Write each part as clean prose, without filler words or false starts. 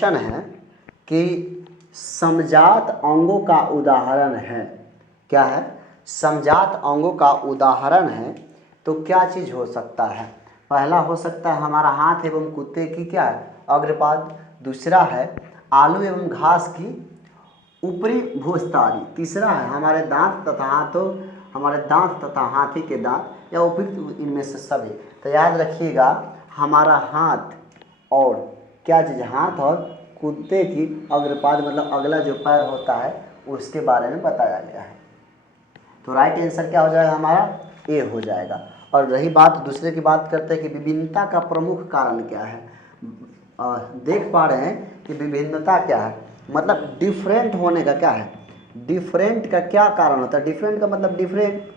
Question है कि समजात अंगों का उदाहरण है, क्या है, समजात अंगों का उदाहरण है, तो क्या चीज़ हो सकता है। पहला हो सकता है हमारा हाथ एवं कुत्ते की क्या है, अग्रपाद। दूसरा है आलू एवं घास की ऊपरी भुजतारी। तीसरा है हमारे दांत तथा हाथी के दांत, या उपयुक्त इनमें से सभी। तो याद रखिएगा हमारा हाथ और क्या चीज़, हाथ और कुत्ते की अग्रपाद मतलब अगला जो पैर होता है उसके बारे में बताया गया है। तो राइट आंसर क्या हो जाएगा हमारा, ए हो जाएगा। और रही बात दूसरे की बात करते हैं कि विभिन्नता का प्रमुख कारण क्या है। देख पा रहे हैं कि विभिन्नता क्या है, मतलब डिफरेंट होने का क्या है, डिफरेंट का क्या कारण होता है। डिफरेंट का मतलब डिफरेंट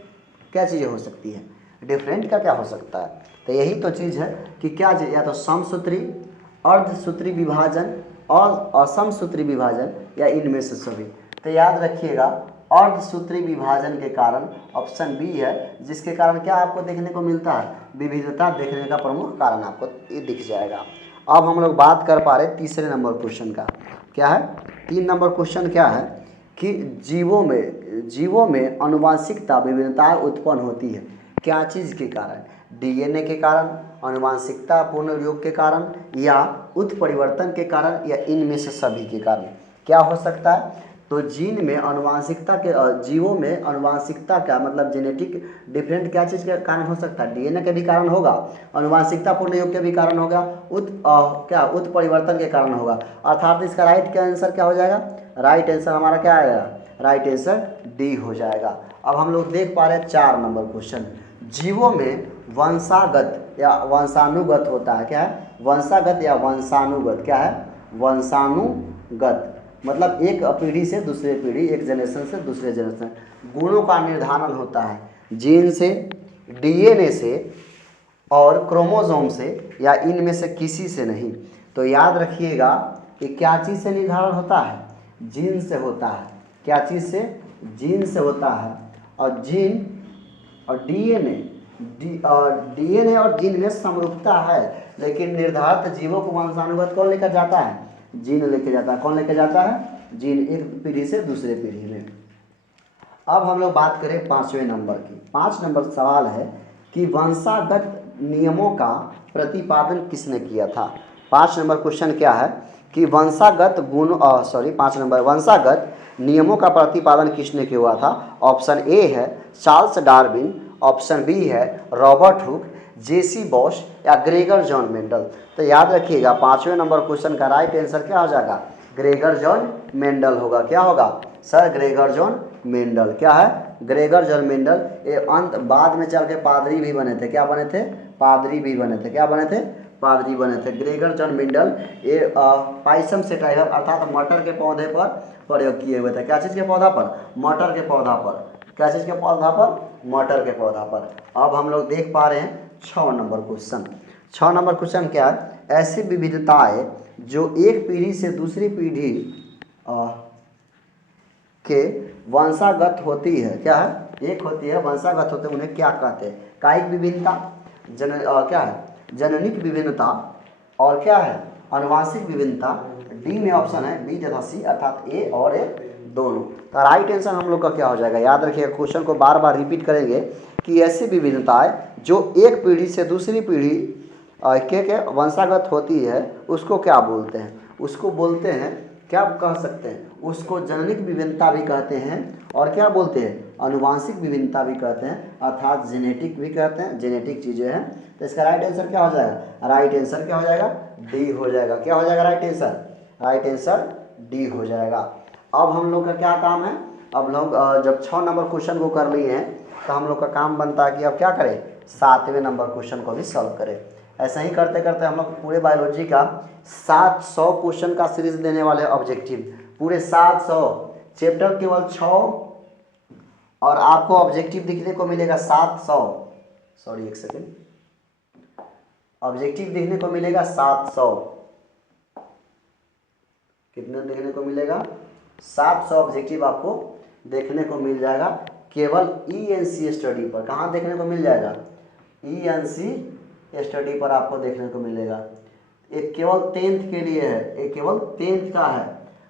क्या चीज़ें हो सकती है, डिफरेंट का क्या हो सकता है। तो यही तो चीज़ है कि क्या चीज़, या तो समसूत्री, अर्धसूत्री विभाजन और असमसूत्री विभाजन, या इनमें से सभी। तो याद रखिएगा अर्धसूत्री विभाजन के कारण ऑप्शन बी है, जिसके कारण क्या आपको देखने को मिलता है, विविधता देखने का प्रमुख कारण आपको ये दिख जाएगा। अब हम लोग बात कर पा रहे तीसरे नंबर क्वेश्चन का, क्या है 3 नंबर क्वेश्चन क्या है कि जीवों में आनुवंशिकता विभिन्नता उत्पन्न होती है, क्या चीज़ के कारण, डीएनए के कारण, आनुवंशिकता पूर्ण योग के कारण, या उत्परिवर्तन के कारण, या इनमें से सभी के कारण। क्या हो सकता है, तो जीन में आनुवंशिकता के जीवों में आनुवंशिकता का मतलब जेनेटिक डिफरेंट क्या चीज़ के कारण हो सकता है, डीएनए के भी कारण होगा, आनुवंशिकता पूर्ण योग के भी कारण होगा, उत्परिवर्तन के कारण होगा। अर्थात इसका राइट का आंसर क्या हो जाएगा, राइट आंसर हमारा क्या आएगा, राइट आंसर डी हो जाएगा। अब हम लोग देख पा रहे हैं 4 नंबर क्वेश्चन, जीवों में वंशागत या वंशानुगत होता है, क्या है, वंशागत या वंशानुगत, क्या है, वंशानुगत मतलब एक पीढ़ी से दूसरे पीढ़ी, एक जनरेशन से दूसरे जनरेशन, गुणों का निर्धारण होता है जीन से, डीएनए से और क्रोमोसोम से, या इनमें से किसी से नहीं। तो याद रखिएगा कि क्या चीज़ से निर्धारण होता है, जीन से होता है। क्या चीज़ से, जीन से होता है। और जीन और डीएनए और जीन में समरूपता है, लेकिन निर्धारित जीवों को वंशानुगत कौन लेकर जाता है, जीन लेके जाता है। कौन लेके जाता है, जीन, एक पीढ़ी से दूसरे पीढ़ी में। अब हम लोग बात करें 5वें नंबर की। 5 नंबर सवाल है कि वंशागत नियमों का प्रतिपादन किसने किया था। 5 नंबर क्वेश्चन क्या है कि वंशागत 5 नंबर वंशागत नियमों का प्रतिपादन किसने किया हुआ था। ऑप्शन ए है चार्ल्स डार्विन, ऑप्शन बी है रॉबर्ट हुक, जेसी बॉश, या ग्रेगर जॉन मेंडल। तो याद रखिएगा 5वें नंबर क्वेश्चन का राइट आंसर क्या हो जाएगा, ग्रेगर जॉन मेंडल होगा। क्या होगा सर, ग्रेगर जॉन मेंडल। क्या है, ग्रेगर जॉन मेंडल। ये अंत बाद में चल के पादरी भी बने थे, क्या बने थे, पादरी भी बने थे, क्या बने थे, पादरी बने थे। ग्रेगर जॉन मेंडल ये पाइसम सेटाइलम अर्थात मटर के पौधे पर प्रयोग किए हुए थे। क्या चीज़ के पौधा पर, मटर के पौधा पर। क्या चीज़ के पौधा पर, मटर के पौधा पर। अब हम लोग देख पा रहे हैं 6 नंबर क्वेश्चन। 6 नंबर क्वेश्चन क्या है, ऐसी विविधताएं जो एक पीढ़ी से दूसरी पीढ़ी के वंशागत होती है, क्या है, एक होती है वंशागत होते हैं, उन्हें क्या कहते हैं, कायिक विभिन्नता, क्या है, जननिक विभिन्नता, और क्या है, आनुवांशिक विभिन्नता। डी में ऑप्शन है बी तथा सी, अर्थात ए और ए दोनों। तो राइट आंसर हम लोग का क्या हो जाएगा, याद रखिएगा क्वेश्चन को बार बार रिपीट करेंगे कि ऐसी विभिन्नताएं जो एक पीढ़ी से दूसरी पीढ़ी के वंशागत होती है उसको क्या बोलते हैं, उसको बोलते हैं, क्या कह सकते हैं, उसको जननिक विभिन्नता भी कहते हैं, और क्या बोलते हैं, आनुवांशिक विभिन्नता भी कहते हैं, अर्थात जेनेटिक भी कहते हैं, जेनेटिक चीज़ें हैं। तो इसका राइट आंसर क्या हो जाएगा, राइट आंसर क्या हो जाएगा, डी हो जाएगा। क्या हो जाएगा right answer, right answer D हो जाएगा। अब हम लोग का क्या काम है, अब लोग जब 6 नंबर क्वेश्चन को कर लिए हैं तो हम लोग का काम बनता है कि अब क्या करें, 7वें नंबर क्वेश्चन को भी सॉल्व करें। ऐसा ही करते करते हम लोग पूरे बायोलॉजी का 700 क्वेश्चन का सीरीज देने वाले ऑब्जेक्टिव, पूरे 700 चैप्टर केवल 6, और आपको ऑब्जेक्टिव दिखने को मिलेगा 700, सॉरी एक सेकेंड, ऑब्जेक्टिव देखने को मिलेगा 700, कितने देखने को मिलेगा, 700 ऑब्जेक्टिव आपको देखने को मिल जाएगा केवल ईएनसी स्टडी पर। कहाँ देखने को मिल जाएगा, ईएनसी स्टडी पर आपको देखने को मिलेगा। एक केवल 10th के लिए है, एक केवल 10th का है।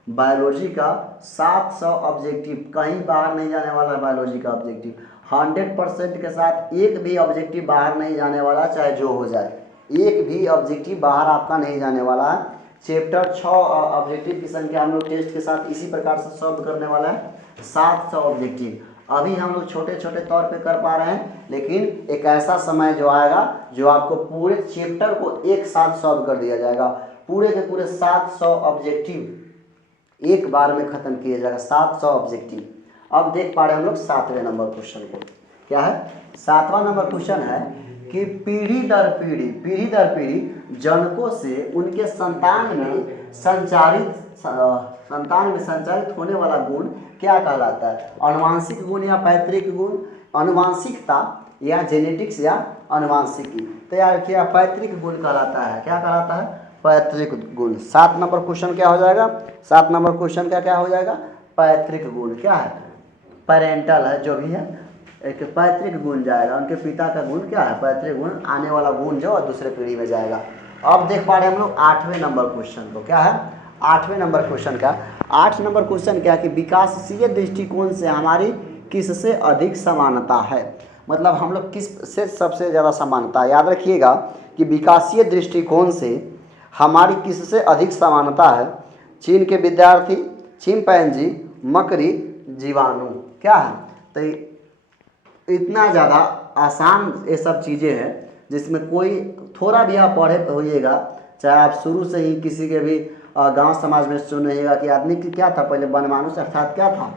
बायोलॉजी का 700 ऑब्जेक्टिव, कहीं बाहर नहीं जाने वाला है बायोलॉजी का ऑब्जेक्टिव। 100% के साथ एक भी ऑब्जेक्टिव बाहर नहीं जाने वाला, चाहे जो हो जाए, एक भी ऑब्जेक्टिव बाहर आपका नहीं जाने वाला है। चैप्टर 6 ऑब्जेक्टिव की संख्या हम लोग टेस्ट के साथ इसी प्रकार से सॉल्व करने वाला है, 700 ऑब्जेक्टिव। अभी हम लोग छोटे छोटे तौर पे कर पा रहे हैं, लेकिन एक ऐसा समय जो आएगा जो आपको पूरे चैप्टर को एक साथ सॉल्व कर दिया जाएगा, पूरे के पूरे 700 ऑब्जेक्टिव एक बार में खत्म किया जाएगा, 700 ऑब्जेक्टिव। अब देख पा रहे हैं हम लोग 7वें नंबर क्वेश्चन को। क्या है? 7वां नंबर क्वेश्चन है कि पीढ़ी दर पीढ़ी जनकों से उनके संतान में संचारित होने वाला गुण क्या कहलाता है? अनुवांशिक गुण या पैतृक गुण, अनुवांशिकता या जेनेटिक्स या अनुवांशिकी। तो यार क्या पैतृक गुण कहलाता है? क्या कहलाता है? पैतृक गुण। 7 नंबर क्वेश्चन क्या हो जाएगा? 7 नंबर क्वेश्चन का क्या हो जाएगा? पैतृक गुण। क्या है? पेरेंटल है जो भी है, एक पैतृक गुण जाएगा, उनके पिता का गुण क्या है? पैतृक गुण, आने वाला गुण जो दूसरे पीढ़ी में जाएगा। अब देख पा रहे हैं हम लोग 8वें नंबर क्वेश्चन को। क्या है? 8वें नंबर क्वेश्चन का 8 नंबर क्वेश्चन क्या है कि विकासशीय दृष्टिकोण से हमारी किससे अधिक समानता है? मतलब हम लोग किस से सबसे ज़्यादा समानता है? याद रखिएगा कि विकासीय दृष्टिकोण से हमारी किससे अधिक समानता है? चीन के विद्यार्थी, चिंपैंजी, मकड़ी, जीवाणु। क्या है? तो इतना ज़्यादा आसान ये सब चीज़ें हैं जिसमें कोई थोड़ा भी आप पढ़े होइएगा, चाहे आप शुरू से ही किसी के भी गांव समाज में सुनिएगा कि आदमी की क्या था पहले, वनमानुष अर्थात क्या था?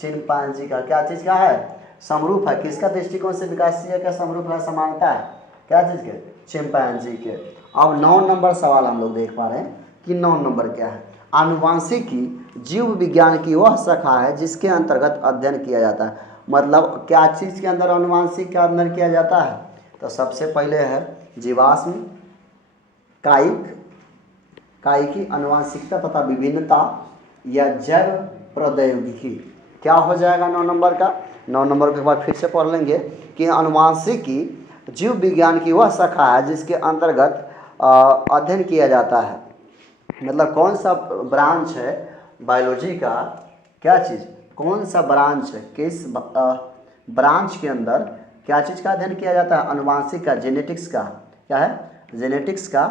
चिंपैंजी का क्या चीज़ का है? समरूप है। किसका दृष्टिकोण से विकासशीय का समरूप है, समानता है? क्या चीज़ के? चिंपैंजी के। अब 9 नंबर सवाल हम लोग देख पा रहे हैं कि 9 नंबर क्या है? आनुवांशिकी जीव विज्ञान की वह शाखा है जिसके अंतर्गत अध्ययन किया जाता है। मतलब क्या चीज़ के अंदर आनुवांशिक का अध्ययन किया जाता है? तो सबसे पहले है जीवाश्म, कायिकी, आनुवांशिकता तथा विभिन्नता या जैव प्रौद्योगिकी। क्या हो जाएगा 9 नंबर का? 9 नंबर के बाद फिर से पढ़ लेंगे कि आनुवांशिकी जीव विज्ञान की वह शाखा है जिसके अंतर्गत अध्ययन किया जाता है। मतलब कौन सा ब्रांच है बायोलॉजी का? क्या चीज़? कौन सा ब्रांच है? किस ब्रांच के अंदर क्या चीज़ का अध्ययन किया जाता है? अनुवांशिक का, जेनेटिक्स का। क्या है? जेनेटिक्स का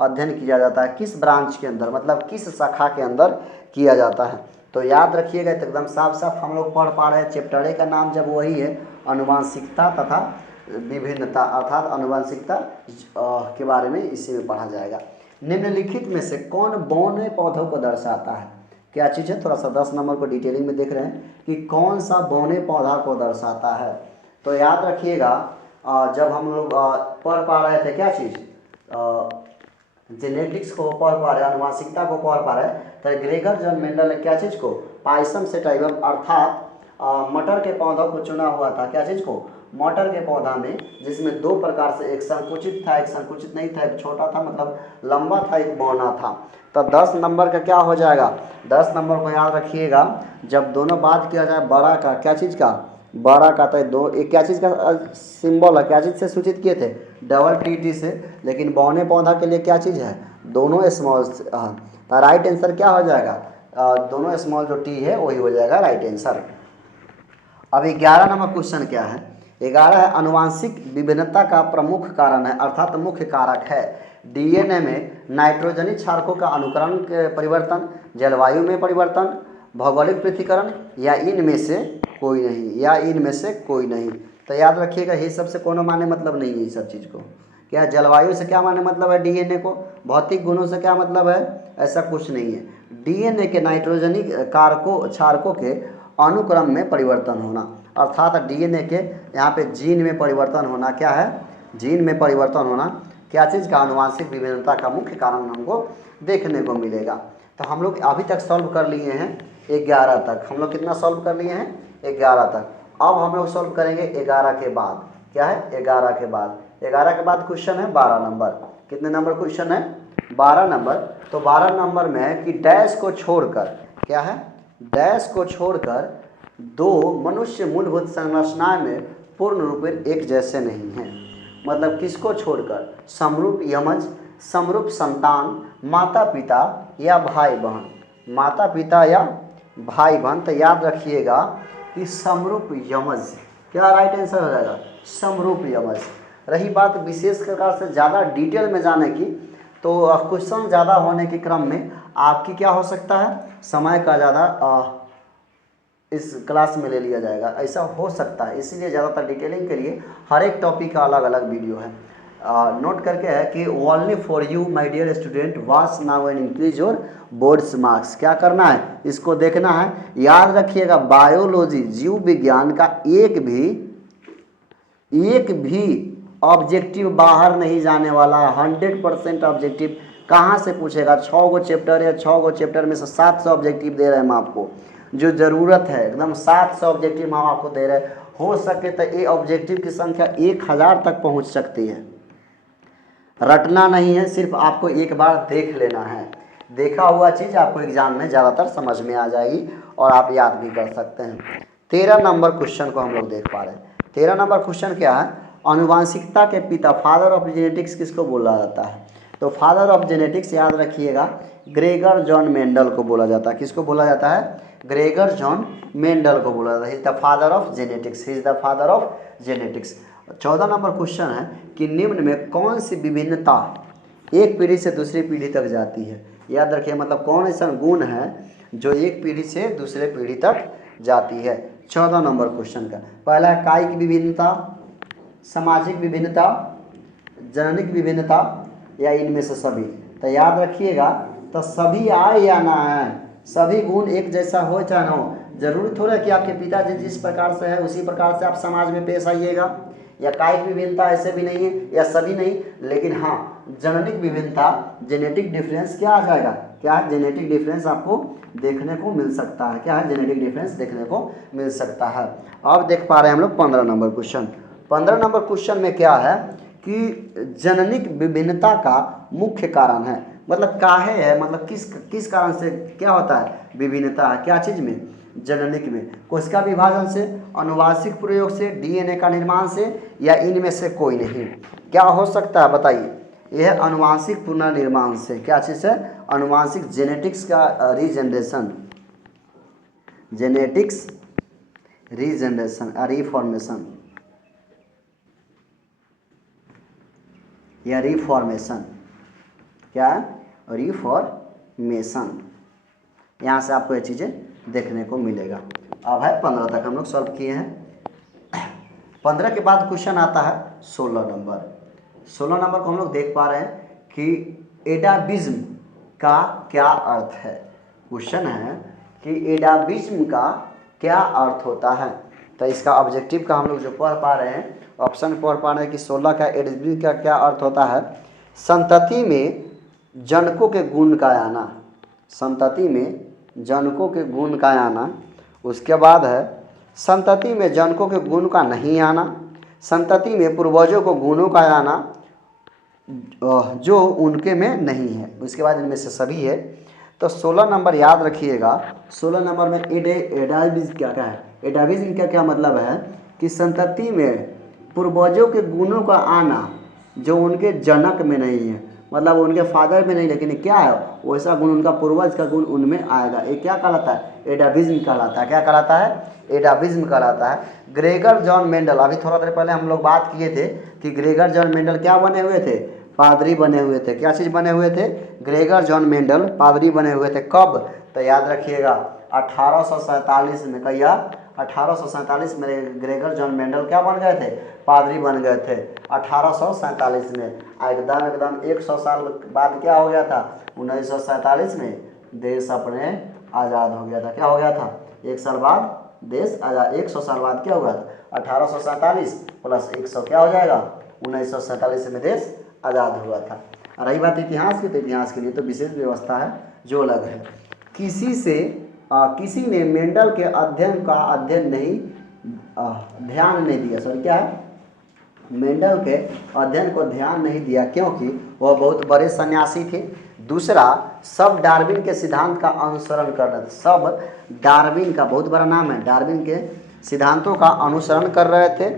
अध्ययन किया जाता है। किस ब्रांच के अंदर, मतलब किस शाखा के अंदर किया जाता है? तो याद रखिएगा, तो एकदम साफ साफ हम लोग पढ़ पा रहे हैं। चैप्टर ए का नाम जब वही है, अनुवांशिकता तथा विभिन्नता, अर्थात अनुवांशिकता के बारे में इसी में पढ़ा जाएगा। निम्नलिखित में से कौन बौने पौधों को दर्शाता है? क्या चीज़ है? थोड़ा सा 10 नंबर को डिटेलिंग में देख रहे हैं कि कौन सा बौने पौधा को दर्शाता है। तो याद रखिएगा, जब हम लोग पढ़ पा रहे थे क्या चीज़, जेनेटिक्स को पढ़ पा रहे, अनुवांशिकता को पढ़ पा रहे, तो ग्रेगर जॉन मेंडल ने क्या चीज़ को, पाइसम सेटाइवम अर्थात मटर के पौधों को चुना हुआ था। क्या चीज़ को? मटर के पौधा में, जिसमें 2 प्रकार से, एक संकुचित था, एक संकुचित नहीं था, एक छोटा था मतलब लंबा था, एक बौना था। तो 10 नंबर का क्या हो जाएगा? 10 नंबर को याद रखिएगा, जब दोनों बात किया जाए बड़ा का, क्या चीज़ का? बड़ा का, तो दो एक क्या चीज़ का सिंबल है? क्या चीज़ से सूचित किए थे? डबल टी से। लेकिन बौने पौधा के लिए क्या चीज़ है? दोनों स्मॉल। तो राइट आंसर क्या हो जाएगा? दोनों स्मॉल जो टी है वही हो जाएगा राइट आंसर। अब 11 नंबर क्वेश्चन क्या है? 11 है आनुवांशिक विभिन्नता का प्रमुख कारण है, अर्थात मुख्य कारक है डीएनए में नाइट्रोजनी क्षारकों का अनुकरण के परिवर्तन, जलवायु में परिवर्तन, भौगोलिक पृथक्करण, या इनमें से कोई नहीं, या इनमें से कोई नहीं। तो याद रखिएगा, ये सबसे कोनो माने मतलब नहीं है इस सब चीज़ को। क्या जलवायु से क्या माने मतलब है? डीएनए को। भौतिक गुणों से क्या मतलब है? ऐसा कुछ नहीं है। डीएनए के नाइट्रोजनी कारकों क्षारकों के अनुक्रम में परिवर्तन होना, अर्थात डीएनए के यहाँ पे जीन में परिवर्तन होना। क्या है? जीन में परिवर्तन होना क्या चीज़ का? आनुवांशिक विभिन्नता का मुख्य कारण हमको देखने को मिलेगा। तो हम लोग अभी तक सॉल्व कर लिए हैं 11 तक। हम लोग कितना सॉल्व कर लिए हैं? 11 तक। अब हम लोग सॉल्व करेंगे 11 के बाद। क्या है? 11 के बाद। 11 के बाद क्वेश्चन है 12 नंबर। कितने नंबर क्वेश्चन है? 12 नंबर। तो 12 नंबर में है कि डैश को छोड़कर, क्या है? डैश को छोड़कर 2 मनुष्य मूलभूत संरचनाएं में पूर्ण रूप में एक जैसे नहीं हैं। मतलब किसको छोड़कर? समरूप, यमज, समरूप संतान माता पिता या भाई बहन, माता पिता या भाई बहन। तो याद रखिएगा कि समरूप यमज क्या राइट आंसर हो जाएगा, समरूप यमज। रही बात विशेष प्रकार से ज़्यादा डिटेल में जाने की, तो क्वेश्चन ज़्यादा होने के क्रम में आपकी क्या हो सकता है, समय का ज़्यादा इस क्लास में ले लिया जाएगा, ऐसा हो सकता है। इसीलिए ज़्यादातर डिटेलिंग के लिए हर एक टॉपिक का अलग अलग वीडियो है। नोट करके है कि only for you my dear student watch now and increase your boards marks. क्या करना है, इसको देखना है। याद रखिएगा बायोलॉजी जीव विज्ञान का एक भी ऑब्जेक्टिव बाहर नहीं जाने वाला, 100% ऑब्जेक्टिव कहाँ से पूछेगा। 6 गो चैप्टर है, 6 गो चैप्टर में से 700 ऑब्जेक्टिव दे रहे हैं हम आपको, जो ज़रूरत है एकदम 700 ऑब्जेक्टिव हम आपको दे रहे हैं। हो सके तो ये ऑब्जेक्टिव की संख्या 1000 तक पहुंच सकती है। रटना नहीं है, सिर्फ आपको एक बार देख लेना है। देखा हुआ चीज़ आपको एग्जाम में ज़्यादातर समझ में आ जाएगी और आप याद भी कर सकते हैं। 13 नंबर क्वेश्चन को हम लोग देख पा रहे हैं। 13 नंबर क्वेश्चन क्या है, अनुवांशिकता के पिता फादर ऑफ जेनेटिक्स किसको बोला जाता है। तो फादर ऑफ जेनेटिक्स याद रखिएगा ग्रेगर जॉन मेंडल को बोला जाता है। किसको बोला जाता है, ग्रेगर जॉन मेंडल को बोला जाता है। He is the father of genetics, he is the father of genetics. 14 number question है कि निम्न में कौन सी विभिन्नता एक पीढ़ी से दूसरी पीढ़ी तक जाती है। याद रखिए मतलब कौन ऐसा गुण है जो एक पीढ़ी से दूसरे पीढ़ी तक जाती है। 14 नंबर क्वेश्चन का पहला है कायिक विभिन्नता, सामाजिक विभिन्नता, जननिक विभिन्नता या इनमें से सभी। तो याद रखिएगा तो सभी आए या ना आए, सभी गुण एक जैसा हो चाहे ना हो, जरूरी थोड़ा कि आपके पिताजी जिस प्रकार से है उसी प्रकार से आप समाज में पेश आइएगा। या कायिक विभिन्नता ऐसे भी नहीं है या सभी नहीं, लेकिन हाँ जननिक विभिन्नता जेनेटिक डिफरेंस क्या आ जाएगा, क्या है जेनेटिक डिफरेंस आपको देखने को मिल सकता है। क्या है जेनेटिक डिफरेंस देखने को मिल सकता है। अब देख पा रहे हैं हम लोग 15 नंबर क्वेश्चन। 15 नंबर क्वेश्चन में क्या है कि जननिक विभिन्नता का मुख्य कारण है, मतलब काहे है, मतलब किस कारण से क्या होता है विभिन्नता है, क्या चीज़ में, जननिक में। कोशिका विभाजन से, अनुवांशिक प्रयोग से, डीएनए का निर्माण से या इनमें से कोई नहीं। क्या हो सकता है बताइए, यह अनुवांशिक पुनर्निर्माण से। क्या चीज़ है, अनुवांशिक जेनेटिक्स का रीजनरेशन, जेनेटिक्स रीजनरेशन रिफॉर्मेशन या रिफॉर्मेशन, क्या है रिफॉर्मेशन। यहाँ से आपको ये चीज़ें देखने को मिलेगा। अब है 15 तक हम लोग सॉल्व किए हैं। 15 के बाद क्वेश्चन आता है 16 नंबर। 16 नंबर को हम लोग देख पा रहे हैं कि एडाबिज्म का क्या अर्थ है। क्वेश्चन है कि एडाबिज्म का क्या अर्थ होता है। तो इसका ऑब्जेक्टिव का हम लोग जो पढ़ पा रहे हैं, ऑप्शन पढ़ पा रहे हैं कि 16 का एडाबिज्म का क्या अर्थ होता है। संतति में जनकों के गुण का आना, संतति में जनकों के गुण का आना। उसके बाद है संतति में जनकों के गुण का नहीं आना, संतति में पूर्वजों को गुणों का आना जो उनके में नहीं है। उसके बाद इनमें से सभी है। तो 16 नंबर याद रखिएगा, 16 नंबर में एडाबिज्म क्या है। एडाबिज्म का क्या मतलब है कि संतति में पूर्वजों के गुणों का आना जो उनके जनक में नहीं है, मतलब उनके फादर में नहीं, लेकिन क्या है वैसा गुण उनका पूर्वज का गुण उनमें आएगा। ये क्या कहलाता है, एडाबिज्म कहलाता है। क्या कहलाता है, एडाबिज्म कहलाता है। ग्रेगर जॉन मेंडल, अभी थोड़ा देर पहले हम लोग बात किए थे कि ग्रेगर जॉन मेंडल क्या बने हुए थे, पादरी बने हुए थे। क्या चीज़ बने हुए थे, ग्रेगर जॉन मेंडल पादरी बने हुए थे। कब, तो याद रखिएगा 1847 में। कहिया 1847 में ग्रेगर जॉन मेंडल क्या बन गए थे, पादरी बन गए थे 1847 में। एकदम 100 साल बाद क्या हो गया था, 1947 में देश अपने आज़ाद हो गया था। क्या हो गया था, 1 साल बाद देश आज़ाद, 100 साल बाद क्या हुआ था, 1847 प्लस 100 क्या हो जाएगा, 1947 में देश आज़ाद हुआ था। रही बात इतिहास की, तो इतिहास के लिए तो विशेष व्यवस्था है जो अलग है। किसी ने मेंडल के अध्ययन का ध्यान नहीं दिया। सॉरी क्या है, मेंडल के अध्ययन को ध्यान नहीं दिया क्योंकि वह बहुत बड़े सन्यासी थे। दूसरा, सब डार्विन के सिद्धांत का अनुसरण कर रहे थे। सब डार्विन का बहुत बड़ा नाम है, डार्विन के सिद्धांतों का अनुसरण कर रहे थे।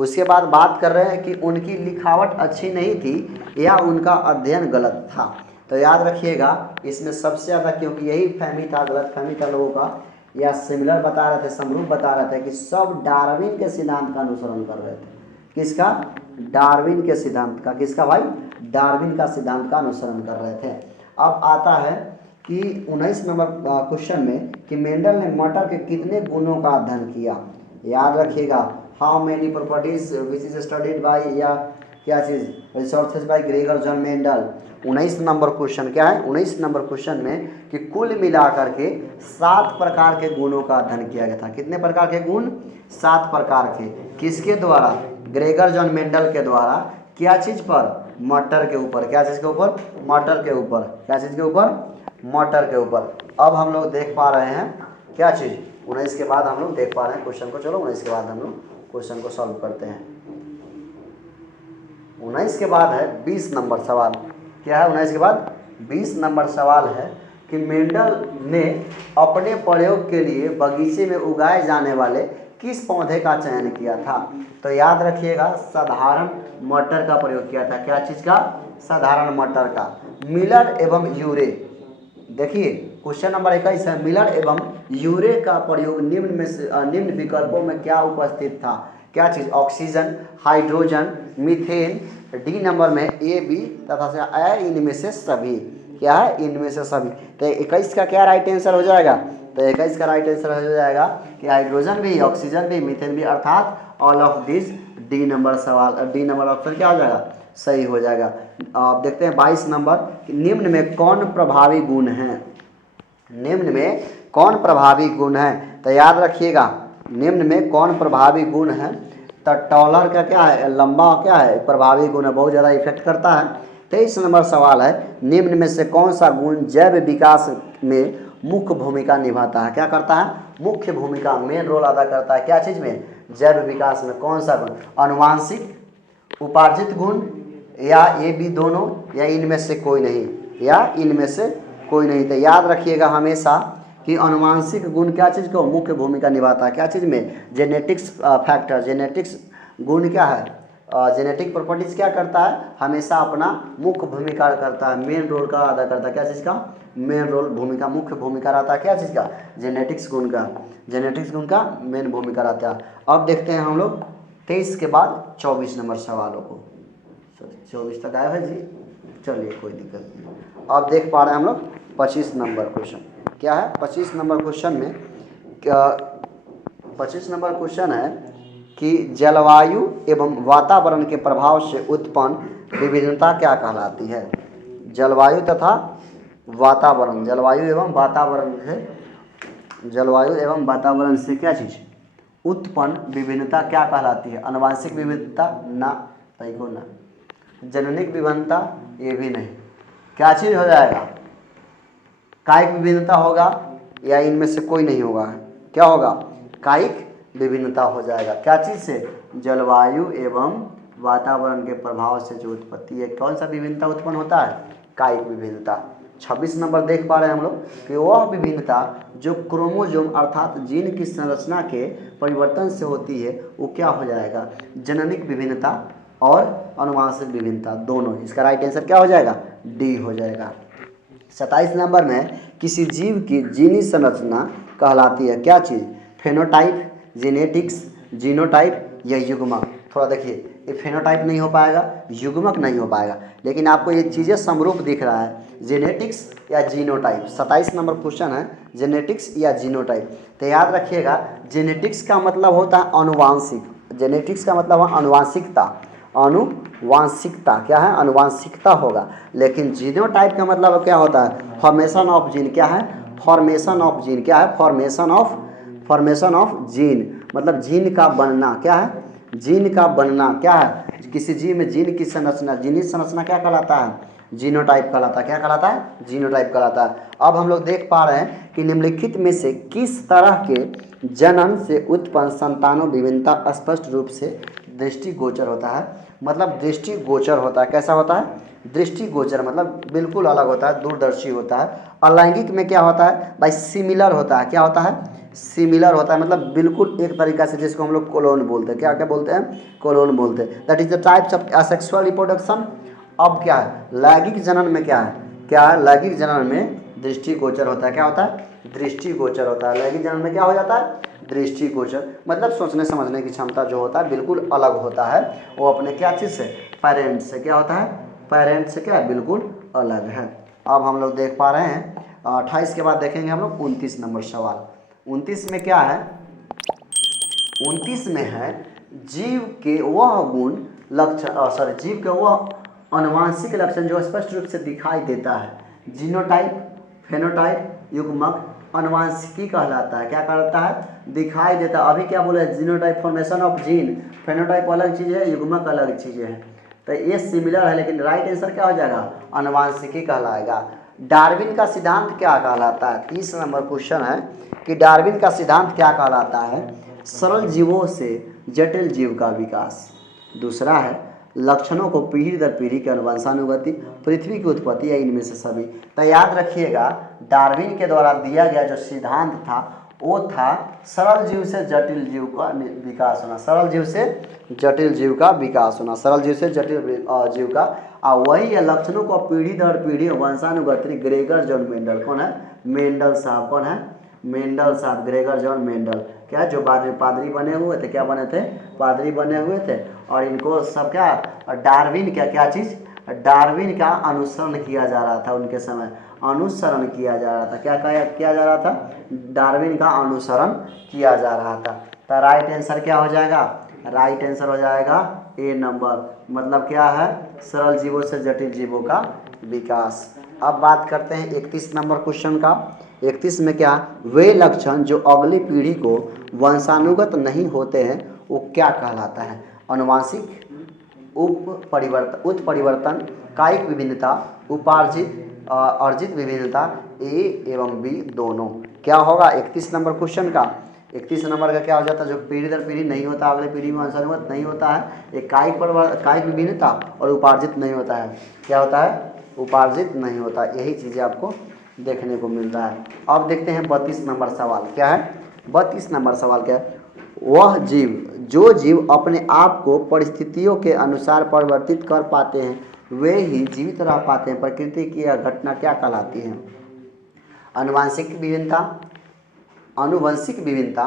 उसके बाद बात कर रहे हैं कि उनकी लिखावट अच्छी नहीं थी या उनका अध्ययन गलत था। तो याद रखिएगा इसमें सबसे ज़्यादा, क्योंकि यही फहमी था, गलत फहमी था लोगों का, या सिमिलर बता रहे थे, समरूप बता रहे थे कि सब डार्विन के सिद्धांत का अनुसरण कर रहे थे। किसका? डार्विन के सिद्धांत का। किसका भाई? डार्विन का सिद्धांत का अनुसरण कर रहे थे। अब आता है कि 19 नंबर क्वेश्चन में कि मेंडल ने मटर के कितने गुणों का अध्ययन किया। याद रखिएगा, how many properties which is studied by, या क्या चीज़, resources by Gregor John Mendel. 19 नंबर क्वेश्चन क्या है? 19 नंबर क्वेश्चन में कि कुल मिलाकर के 7 प्रकार के गुणों का अध्ययन किया गया था। कितने प्रकार के गुण? 7 प्रकार के। किसके द्वारा? ग्रेगर जॉन मेंडल के द्वारा। क्या चीज़ पर? मटर के ऊपर। क्या चीज़ के ऊपर? मटर के ऊपर। क्या चीज़ के ऊपर? मटर के ऊपर। अब हम लोग देख पा रहे हैं क्या चीज़? 19 के बाद हम लोग देख पा रहे हैं क्वेश्चन को। चलो 19 के बाद हम लोग क्वेश्चन को सॉल्व करते हैं। 19 के बाद है 20 नंबर सवाल। क्या है 19 के बाद? 20 नंबर सवाल है कि मेंडल ने अपने प्रयोग के लिए बगीचे में उगाए जाने वाले किस पौधे का चयन किया था। तो याद रखिएगा साधारण मटर का प्रयोग किया था। क्या चीज़ का? साधारण मटर का। मिलर एवं यूरे, देखिए क्वेश्चन नंबर 21 है, मिलर एवं यूरे का प्रयोग निम्न में से निम्न विकल्पों में क्या उपस्थित था। क्या चीज़? Oxygen, hydrogen, methane. D number में ए, बी तथा ए इनमें से सभी। क्या है? इनमें से सभी। तो 21 का क्या राइट आंसर हो जाएगा? तो 21 का राइट आंसर हो जाएगा कि हाइड्रोजन भी, ऑक्सीजन भी, मीथेन भी, अर्थात all of this. D number सवाल, डी नंबर ऑप्शन क्या हो जाएगा? सही हो जाएगा। आप देखते हैं 22 नंबर कि निम्न में कौन प्रभावी गुण है। निम्न में कौन प्रभावी गुण है? तो याद रखिएगा निम्न में कौन प्रभावी गुण है। तो टॉलर का क्या है? लंबा क्या है? प्रभावी गुण है, बहुत ज़्यादा इफेक्ट करता है। 23 नंबर सवाल है, निम्न में से कौन सा गुण जैव विकास में मुख्य भूमिका निभाता है। क्या करता है? मुख्य भूमिका, मेन रोल अदा करता है। क्या चीज़ में? जैव विकास में। कौन सा गुण? आनुवांशिक, उपार्जित गुण, या ये भी दोनों, या इनमें से कोई नहीं, या इनमें से कोई नहीं। तो याद रखिएगा हमेशा कि आनुवांशिक गुण क्या चीज़ को मुख्य भूमिका निभाता है। क्या चीज़ में? जेनेटिक्स फैक्टर, जेनेटिक्स गुण क्या है? जेनेटिक प्रॉपर्टीज क्या करता है? हमेशा अपना मुख्य भूमिका करता है, मेन रोल का अदा करता है। क्या चीज़ का? मेन रोल, भूमिका, मुख्य भूमिका रहता है। क्या चीज़ का? जेनेटिक्स गुण का। जेनेटिक्स गुण का मेन भूमिका रहता है। अब देखते हैं हम लोग 23 के बाद 24 नंबर सवालों को। 24 तक आया है जी, चलिए कोई दिक्कत नहीं। अब देख पा रहे हैं हम लोग 25 नंबर क्वेश्चन। क्या है 25 नंबर क्वेश्चन में? क्या 25 नंबर क्वेश्चन है कि जलवायु एवं वातावरण के प्रभाव से उत्पन्न विभिन्नता क्या कहलाती है। जलवायु तथा वातावरण, जलवायु एवं वातावरण से, जलवायु एवं वातावरण से क्या चीज़ उत्पन्न विभिन्नता क्या कहलाती है। आनुवांशिक विविधता ना, तय को ना। जननिक विभिन्नता ये भी नहीं। क्या चीज़ हो जाएगा? कायिक विभिन्नता होगा, या इनमें से कोई नहीं होगा। क्या होगा? कायिक विभिन्नता हो जाएगा। क्या चीज़ से? जलवायु एवं वातावरण के प्रभाव से जो उत्पत्ति है, कौन सा विभिन्नता उत्पन्न होता है? कायिक विभिन्नता। 26 नंबर देख पा रहे हैं हम लोग कि वह विभिन्नता जो क्रोमोसोम अर्थात जीन की संरचना के परिवर्तन से होती है वो क्या हो जाएगा? जननिक विभिन्नता और आनुवांशिक विभिन्नता दोनों। इसका राइट आंसर क्या हो जाएगा? डी हो जाएगा। 27 नंबर में किसी जीव की जीनी संरचना कहलाती है। क्या चीज़? फेनोटाइप, जेनेटिक्स, जीनोटाइप या युग्मक। थोड़ा देखिए, ये फेनोटाइप नहीं हो पाएगा, युग्मक नहीं हो पाएगा, लेकिन आपको ये चीज़ें समरूप दिख रहा है, जेनेटिक्स या जीनोटाइप। 27 नंबर क्वेश्चन है जेनेटिक्स या जीनोटाइप। तो याद रखिएगा जेनेटिक्स का मतलब होता है अनुवांशिक, जेनेटिक्स का मतलब है अनुवांशिकता, अनुवांशिकता क्या है? अनुवांशिकता होगा। लेकिन जीनोटाइप का मतलब क्या होता है? Formation of gene. क्या है? Formation of gene. क्या है? फॉर्मेशन ऑफ जीन, मतलब जीन का बनना। क्या है? जीन का बनना। क्या है? किसी जीव में जीन की संरचना, जीनी संरचना क्या कहलाता है? जीनोटाइप कहलाता है। क्या कहलाता है? जीनोटाइप कहलाता है। अब हम लोग देख पा रहे हैं कि निम्नलिखित में से किस तरह के जनन से उत्पन्न संतानों विभिन्नता स्पष्ट रूप से दृष्टिगोचर होता है। मतलब दृष्टिगोचर होता है। कैसा होता है? दृष्टिगोचर मतलब बिल्कुल अलग होता है, दूरदर्शी होता है। अलैंगिक में क्या होता है भाई? सिमिलर होता है। क्या होता है? सिमिलर होता है, मतलब बिल्कुल एक तरीका से, जिसको हम लोग कोलोन बोलते हैं। क्या क्या बोलते हैं? कोलोन बोलते हैं। That is the types of asexual reproduction. अब क्या है? लैंगिक जनन में क्या है? क्या है? लैंगिक जनन में दृष्टिगोचर होता है। क्या होता है? दृष्टिगोचर होता है। लैंगिक जनन में क्या हो जाता है? दृष्टिगोचर, मतलब सोचने समझने की क्षमता जो होता है बिल्कुल अलग होता है। वो अपने क्या चीज़ से? पेरेंट्स से। क्या होता है? पेरेंट्स से क्या है? बिल्कुल अलग है। अब हम लोग देख पा रहे हैं 28 के बाद देखेंगे हम लोग 29 नंबर सवाल। 29 में क्या है? 29 में है जीव के वह गुण लक्षण, जीव के वह अनुवांशिक लक्षण जो स्पष्ट रूप से दिखाई देता है। जीनोटाइप, फेनोटाइप, युग्मक, अनुवांशिकी कहलाता है। क्या कहलाता है? दिखाई देता है। अभी क्या बोले? Genotype formation of gene, phenotype अलग चीज़ है, युग्मक अलग चीज़ें हैं। तो ये सिमिलर है, लेकिन राइट आंसर क्या हो जाएगा? अनुवांशिकी कहलाएगा। डार्विन का सिद्धांत क्या कहलाता है? 30 नंबर क्वेश्चन है कि डार्विन का सिद्धांत क्या कहलाता है? सरल जीवों से जटिल जीव का विकास। दूसरा है लक्षणों को पीढ़ी दर पीढ़ी के वंशानुगति, पृथ्वी की उत्पत्ति या इनमें से सभी। तो याद रखिएगा, डार्विन के द्वारा दिया गया जो सिद्धांत था वो था सरल जीव से जटिल जीव का विकास होना। सरल जीव से जटिल जीव का विकास होना। सरल जीव से जटिल जीव का, और वही है लक्षणों को पीढ़ी दर पीढ़ी वंशानुगति। Gregor John Mendel. कौन है? मेंडल साहब। कौन है? मेंडल साहब, ग्रेगर जॉन मेंडल। क्या? जो बाद में पादरी बने हुए थे। क्या बने थे? पादरी बने हुए थे। और इनको सब क्या, डार्विन का क्या चीज़, डार्विन का अनुसरण किया जा रहा था उनके समय। अनुसरण किया जा रहा था। क्या किया जा रहा था? डार्विन का अनुसरण किया जा रहा था। तो राइट आंसर क्या हो जाएगा? राइट आंसर हो जाएगा ए नंबर। मतलब क्या है? सरल जीवों से जटिल जीवों का विकास। अब बात करते हैं 31 नंबर क्वेश्चन का। 31 में क्या? वे लक्षण जो अगली पीढ़ी को वंशानुगत नहीं होते हैं वो क्या कहलाता है? अनुवांशिक, उत्परिवर्तन, कायिक विभिन्नता, उपार्जित अर्जित विभिन्नता, ए एवं बी दोनों। क्या होगा 31 नंबर क्वेश्चन का? 31 नंबर का क्या हो जाता है? जो पीढ़ी दर पीढ़ी नहीं होता, अगले पीढ़ी में वंशानुगत नहीं होता है, एक कायिक विभिन्नता और उपार्जित नहीं होता है। क्या होता है? उपार्जित नहीं होता। यही चीज़ें आपको देखने को मिल रहा है। अब देखते हैं 32 नंबर सवाल। क्या है? 32 नंबर सवाल क्या है? वह जीव, जो जीव अपने आप को परिस्थितियों के अनुसार परिवर्तित कर पाते हैं वे ही जीवित रह पाते हैं। प्रकृति की यह घटना क्या कहलाती है? आनुवंशिक विभिन्नता, आनुवंशिक विभिन्नता,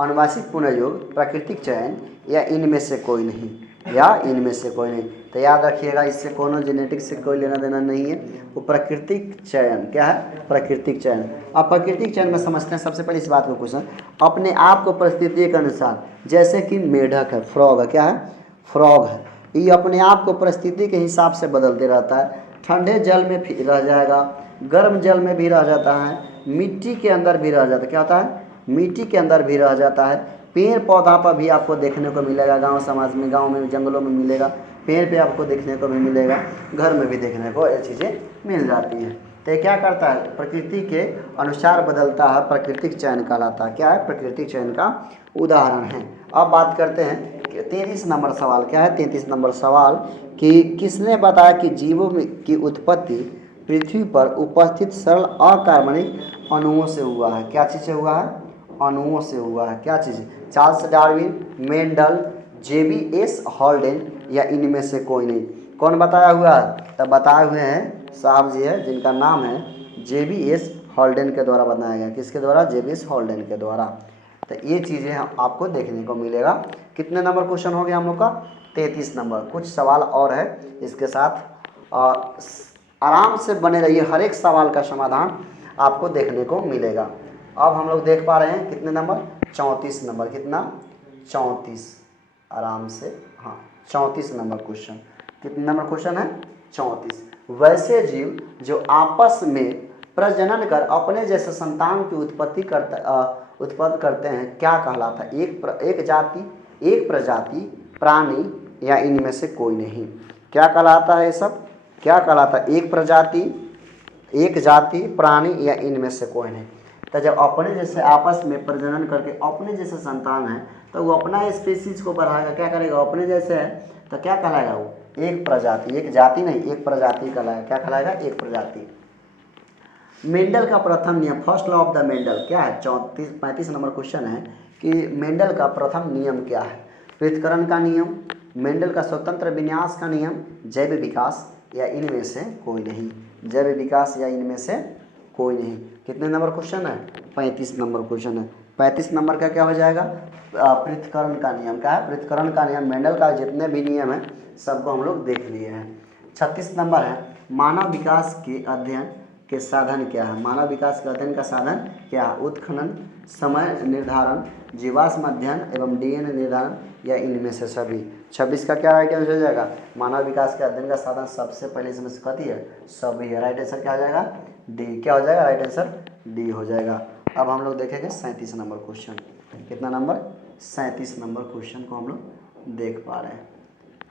आनुवंशिक पुनर्योग, प्राकृतिक चयन, या इनमें से कोई नहीं। या इनमें से कोई नहीं। तो याद रखिएगा, इससे कोनो जेनेटिक्स से कोई लेना देना नहीं है। वो प्राकृतिक चयन। क्या है? प्राकृतिक चयन। अब प्राकृतिक चयन में समझते हैं सबसे पहले इस बात को। क्वेश्चन अपने आप को परिस्थिति के अनुसार, जैसे कि मेढक है, फ्रॉग है। क्या है? फ्रॉग है। ये अपने आप को परिस्थिति के हिसाब से बदलते रहता है। ठंडे जल में भी रह जाएगा, गर्म जल में भी रह जाता है, मिट्टी के अंदर भी रह जाता है। क्या होता है? मिट्टी के अंदर भी रह जाता है। पेड़ पौधा पर भी आपको देखने को मिलेगा। गांव समाज में, गांव में, जंगलों में मिलेगा। पेड़ पे आपको देखने को भी मिलेगा। घर में भी देखने को ये चीज़ें मिल जाती हैं। तो ये क्या करता है? प्रकृति के अनुसार बदलता है। प्राकृतिक चयन कहलाता है। क्या है? प्राकृतिक चयन का उदाहरण है। अब बात करते हैं 33 नंबर सवाल। क्या है? 33 नंबर सवाल कि किसने बताया कि जीवों की उत्पत्ति पृथ्वी पर उपस्थित सरल अकार्बनिक अणुओं से हुआ है? क्या चीज़ से हुआ है? अणुओं से हुआ है। क्या चीज़? चार्ल्स डार्विन, मेंडल, जेबीएस हॉल्डेन, या इनमें से कोई नहीं। कौन बताया हुआ है? तब बताए हुए हैं साहब जी है, जिनका नाम है जेबीएस हॉल्डेन के द्वारा बनाया गया। किसके द्वारा? जेबीएस हॉल्डेन के द्वारा। तो ये चीज़ें आपको देखने को मिलेगा। कितने नंबर क्वेश्चन हो गया हम लोग का? 33 नंबर। कुछ सवाल और है इसके साथ आराम से बने रहिए, हर एक सवाल का समाधान आपको देखने को मिलेगा। अब हम लोग देख पा रहे हैं कितने नंबर? 34 नंबर। कितना? 34। आराम से, हाँ 34 नंबर क्वेश्चन। कितने नंबर क्वेश्चन है? 34। वैसे जीव जो आपस में प्रजनन कर अपने जैसे संतान की उत्पत्ति करते हैं क्या कहलाता है? एक जाति, एक प्रजाति, प्राणी, या इनमें से कोई नहीं। क्या कहलाता है ये सब? क्या कहलाता है? एक प्रजाति, एक जाति, प्राणी, या इनमें से कोई नहीं। तो जब अपने जैसे आपस में प्रजनन करके अपने जैसे संतान है तो वो अपना स्पीसीज को बढ़ाएगा। क्या करेगा? अपने जैसे है तो क्या कहलाएगा? वो एक प्रजाति, एक जाति नहीं, एक प्रजाति कहलाएगा। क्या कहलाएगा? एक प्रजाति। मेंडल का प्रथम नियम, first law of the Mendel क्या है? 35 नंबर क्वेश्चन है कि मेंडल का प्रथम नियम क्या है? पृथक्करण का नियम, मेंडल का स्वतंत्र विन्यास का नियम, जैव विकास या इनमें से कोई नहीं। जैव विकास या इनमें से कोई नहीं। कितने नंबर क्वेश्चन है? 35 नंबर क्वेश्चन है। 35 नंबर का क्या हो जाएगा? पृथक्करण का नियम। क्या है? पृथक्करण का नियम। मेंडल का जितने भी नियम है सबको हम लोग देख लिए हैं। 36 नंबर है, मानव विकास के अध्ययन के साधन क्या है? मानव विकास के अध्ययन का साधन क्या है? उत्खनन, समय निर्धारण, जीवाश्म अध्ययन एवं डीएनए निर्धारण या इनमें से सभी। 26 का क्या राइट आंसर हो जाएगा? मानव विकास के अध्ययन का साधन सबसे पहले इसमें से कथी है? सभी है। राइट आंसर क्या हो जाएगा? डी। क्या हो जाएगा? राइट आंसर डी हो जाएगा। अब हम लोग देखेंगे 37 नंबर क्वेश्चन। कितना नंबर? 37 नंबर क्वेश्चन को हम लोग देख पा रहे हैं।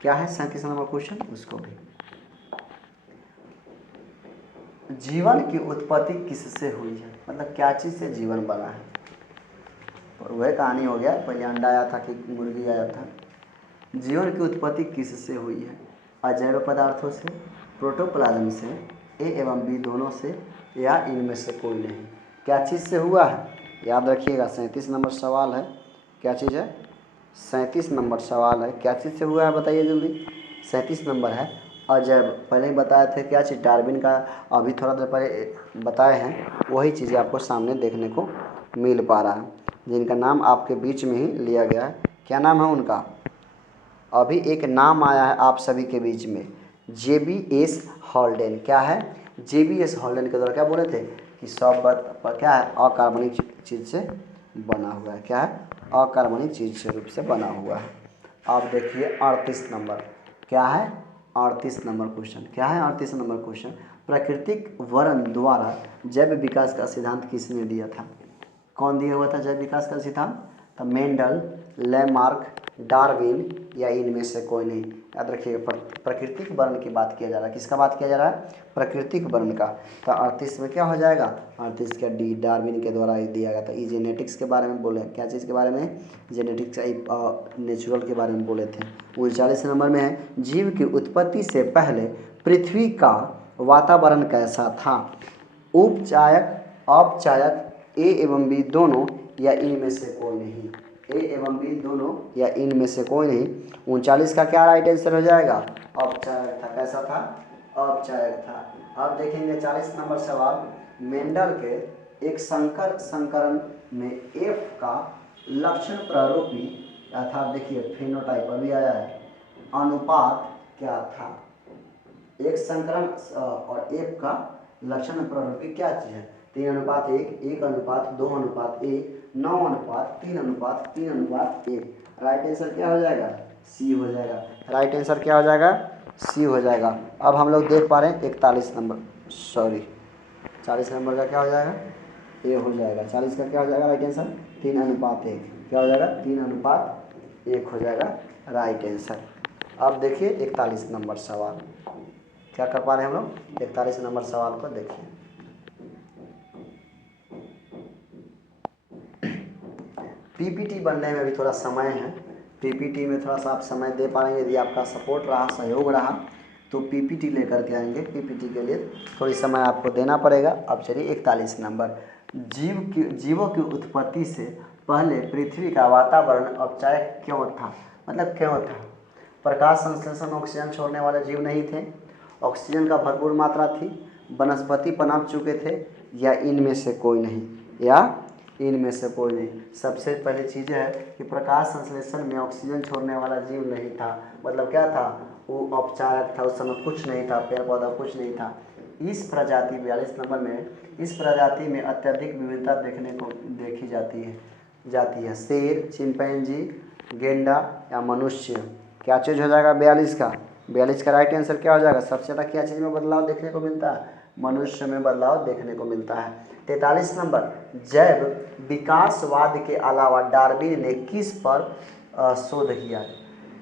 क्या है 37 नंबर क्वेश्चन? उसको भी, जीवन की उत्पत्ति किससे हुई है? मतलब क्या चीज़ से जीवन बना है? और वह कहानी हो गया, पहले अंडा आया था कि मुर्गी आया था। जीवन की उत्पत्ति किससे हुई है? अजैव पदार्थों से, प्रोटोप्लाज्म से, ए एवं बी दोनों से या इनमें से कोई नहीं। क्या चीज़ से हुआ है? याद रखिएगा 37 नंबर सवाल है। क्या चीज़ है? 37 नंबर सवाल है। क्या चीज़ से हुआ है बताइए जल्दी। 37 नंबर है अजैव। पहले ही बताए थे क्या चीज़? डार्विन का अभी थोड़ा देर पहले बताए हैं, वही चीज़ें आपको सामने देखने को मिल पा रहा है, जिनका नाम आपके बीच में ही लिया गया है। क्या नाम है उनका? अभी एक नाम आया है आप सभी के बीच में, JBS हॉल्डेन। क्या है? JBS हॉल्डेन के द्वारा क्या बोले थे कि सब क्या है? अकार्बनिक चीज़ से बना हुआ है। क्या है? अकार्बनिक चीज़ से रूप से बना हुआ है। आप देखिए 38 नंबर। क्या है? 38 नंबर क्वेश्चन। क्या है 38 नंबर क्वेश्चन? प्राकृतिक वर्ण द्वारा जैव विकास का सिद्धांत किसने दिया था? कौन दिया हुआ था जैव विकास का सिद्धांत? तो मेंडल, लैमार्क, डार्विन या इनमें से कोई नहीं। याद रखिएगा प्राकृतिक वर्ण की बात किया जा रहा है। किसका बात किया जा रहा है? प्राकृतिक वर्ण का। तो 38 में क्या हो जाएगा? 38 का डी, डार्विन के द्वारा ही दिया गया था। ये जेनेटिक्स के बारे में बोले। क्या चीज़ के बारे में? जेनेटिक्स, नेचुरल के बारे में बोले थे। 39 नंबर में है, जीव की उत्पत्ति से पहले पृथ्वी का वातावरण कैसा था? उपचायक, औपचायक, ए एवं बी दोनों या इनमें से कोई नहीं। ए एवं बी दोनों या इनमें से कोई नहीं। 39 का क्या राइट आंसर हो जाएगा? औपचायक था। कैसा था? औपचायक था। अब देखेंगे 40 नंबर सवाल। मेंडल के एक संकरण में एफ का लक्षण प्रारूपी अर्थात देखिए फेनोटाइप अभी आया है, अनुपात क्या था? एक संकरण और एफ का लक्षण प्रारूपी क्या चीज़ है? 3:1, 1:2:1, 9:3:3:1। राइट आंसर क्या हो जाएगा? सी हो जाएगा। राइट आंसर क्या हो जाएगा? सी हो जाएगा। अब हम लोग देख पा रहे हैं 41 नंबर, सॉरी 40 नंबर का क्या हो जाएगा? ए हो जाएगा। 40 का क्या हो जाएगा राइट आंसर? 3:1। क्या हो जाएगा? 3:1 हो जाएगा राइट आंसर। अब देखिए 41 नंबर सवाल। क्या कर पा रहे हैं हम लोग? 41 नंबर सवाल को देखिए। पीपीटी बनने में भी थोड़ा समय है। पीपीटी में थोड़ा सा आप समय दे पाएंगे, यदि आपका सपोर्ट रहा, सहयोग रहा तो पीपीटी लेकर के आएंगे। पीपीटी के लिए थोड़ी समय आपको देना पड़ेगा। अब चलिए 41 नंबर, जीवों की उत्पत्ति से पहले पृथ्वी का वातावरण औपचारिक क्यों था? मतलब क्यों था? प्रकाश संश्लेषण, ऑक्सीजन छोड़ने वाले जीव नहीं थे, ऑक्सीजन का भरपूर मात्रा थी, वनस्पति पनप चुके थे या इनमें से कोई नहीं। या इनमें से कोई नहीं। सबसे पहली चीज़ है कि प्रकाश संश्लेषण में ऑक्सीजन छोड़ने वाला जीव नहीं था। मतलब क्या था? वो औपचारिक था। उस समय कुछ नहीं था, पेड़ पौधा कुछ नहीं था। इस प्रजाति 42 नंबर में, इस प्रजाति में अत्यधिक विविधता देखी जाती है। शेर, चिंपैंजी, गेंडा या मनुष्य। क्या चीज़ हो जाएगा 42 का? 42 का राइट आंसर क्या हो जाएगा? सबसे ज़्यादा क्या चीज़ में बदलाव देखने को मिलता है? मनुष्य में बदलाव देखने को मिलता है। 43 नंबर, जैव विकासवाद के अलावा डार्विन ने किस पर शोध किया?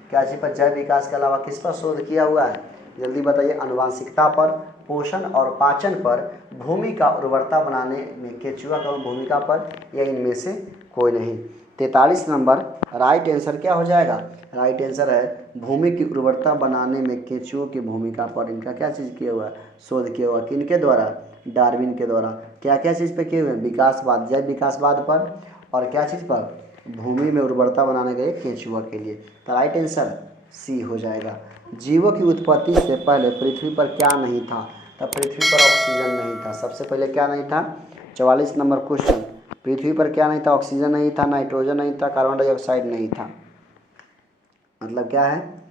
क्या चीज़ पर? जैव विकास के अलावा किस पर शोध किया हुआ है? जल्दी बताइए। आनुवांशिकता पर, पोषण और पाचन पर, भूमि का उर्वरता बनाने में केंचुआ का भूमिका पर या इनमें से कोई नहीं। 43 नंबर राइट आंसर क्या हो जाएगा? राइट आंसर है भूमि की उर्वरता बनाने में केंचुओं की भूमिका पर इनका क्या चीज़ किया हुआ है? शोध किया हुआ। किनके द्वारा? डार्विन के द्वारा। क्या क्या चीज़ पे किए हुए हैं? विकासवाद, जैव विकासवाद पर, और क्या चीज़ पर? भूमि में उर्वरता बनाने के लिए केंचुआ के लिए। तो राइट आंसर सी हो जाएगा। जीवों की उत्पत्ति से पहले पृथ्वी पर क्या नहीं था? तब पृथ्वी पर ऑक्सीजन नहीं था। सबसे पहले क्या नहीं था? 44 नंबर क्वेश्चन, पृथ्वी पर क्या नहीं था? ऑक्सीजन नहीं था, नाइट्रोजन नहीं था, कार्बन डाइऑक्साइड नहीं था। मतलब क्या है?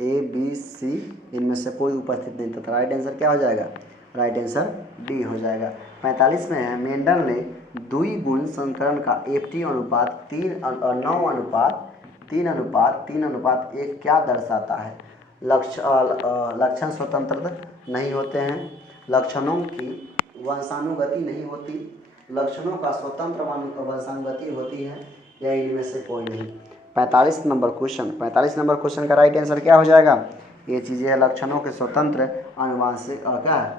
ए बी सी इनमें से कोई उपस्थित नहीं था। तो राइट आंसर क्या हो जाएगा? राइट आंसर डी हो जाएगा। 45 में है, मेंडल ने द्विगुण संकरण का एफटी अनुपात 9:3:1 क्या दर्शाता है? लक्षण स्वतंत्र नहीं होते हैं, लक्षणों की वंशानुगति नहीं होती, लक्षणों का स्वतंत्र वंशानुगति होती है, या इनमें से कोई नहीं। 45 नंबर क्वेश्चन का राइट आंसर क्या हो जाएगा? ये चीज़ें हैं, लक्षणों के स्वतंत्र आनुवांशिक क्या है?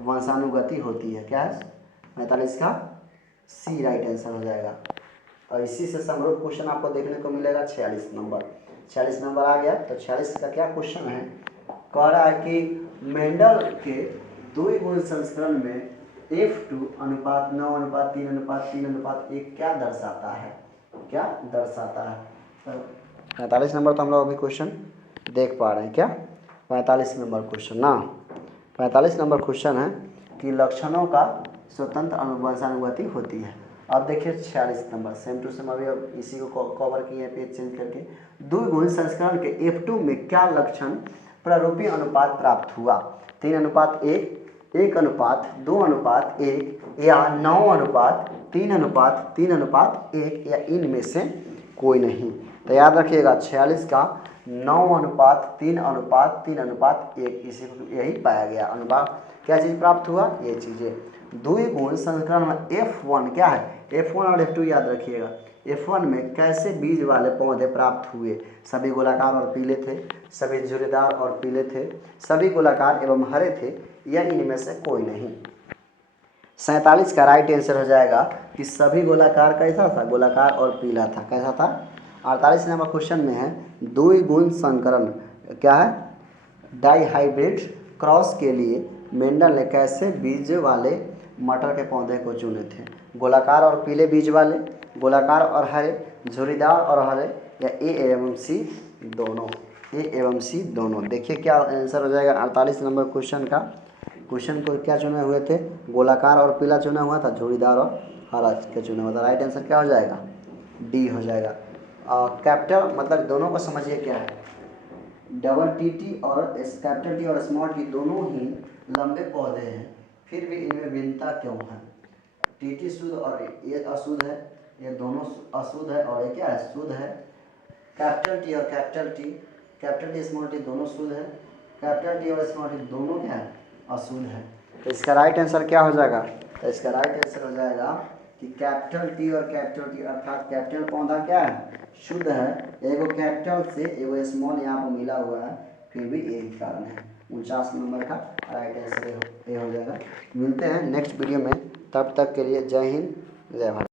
वंशानुगति होती है। क्या है? 45 का सी राइट आंसर हो जाएगा। और इसी से समरूप क्वेश्चन आपको देखने को मिलेगा 46 नंबर। 46 नंबर आ गया। तो 46 का क्या क्वेश्चन है? कह रहा है कि मेंडल के द्विगुण संस्करण में F2 अनुपात 9:3:3:1 क्या दर्शाता है? क्या दर्शाता है? 45 नंबर तो हम लोग अभी क्वेश्चन देख पा रहे हैं। क्या 45 नंबर क्वेश्चन ना? 45 नंबर क्वेश्चन है कि लक्षणों का स्वतंत्र वंशानुगति होती है। अब देखिए 46 नंबर, सेम टू सेम, अभी अब इसी को कवर किए पेज चेंज करके। द्विगुण संस्करण के F2 में क्या लक्षण प्रारूपी अनुपात प्राप्त हुआ? 3:1, 1:2:1 या 9:3:3:1 या इनमें से कोई नहीं। तो याद रखिएगा 46 का 9:3:3:1 इसी को यही पाया गया अनुपात। क्या चीज़ प्राप्त हुआ? ये चीज़ें। द्विगुण संस्करण में F1 क्या है? F1 और F2 याद रखिएगा। F1 में कैसे बीज वाले पौधे प्राप्त हुए? सभी गोलाकार और पीले थे, सभी झुर्रीदार और पीले थे, सभी गोलाकार एवं हरे थे, या इनमें से कोई नहीं। 47 का राइट आंसर हो जाएगा कि सभी गोलाकार कैसा था? गोलाकार और पीला था। कैसा था? 48 नंबर क्वेश्चन में है द्विगुण संकरण क्या है? डाइहाइब्रिड क्रॉस के लिए मेंडल ने कैसे बीज वाले मटर के पौधे को चुने थे? गोलाकार और पीले बीज वाले, गोलाकार और हरे, झुर्रीदार और हरे, या ए एवं सी दोनों? ए एवं सी दोनों। देखिए क्या आंसर हो जाएगा 48 नंबर क्वेश्चन का। क्वेश्चन को क्या चुने हुए थे? गोलाकार और पीला चुना हुआ था, झुर्रीदार और हरा के चुना हुआ था। राइट आंसर क्या हो जाएगा? डी हो जाएगा। कैपिटल मतलब दोनों को समझिए क्या है। डबल टी और कैपिटल टी और स्मॉल टी दोनों ही लंबे पौधे हैं, फिर भी इनमें भिन्नता क्यों है? टी शुद्ध और ये अशुद्ध है, ये दोनों अशुद्ध है, और ये क्या है? शुद्ध है। कैपिटल टी और कैपिटल टी स्मॉल टी दोनों शुद्ध है, कैपिटल टी और स्मॉल टी दोनों क्या है? अशुद्ध है। तो इसका राइट आंसर क्या हो जाएगा? तो इसका राइट आंसर हो जाएगा कि कैपिटल टी और कैपिटल टी अर्थात कैपिटल पौधा क्या है? शुद्ध है। एगो कैपिटल से एगो स्मॉल यहाँ पर मिला हुआ है, फिर भी यही कारण है। 49 नंबर का राइट आंसर ये हो जाएगा। मिलते हैं नेक्स्ट वीडियो में, तब तक के लिए जय हिंद, जय भारत।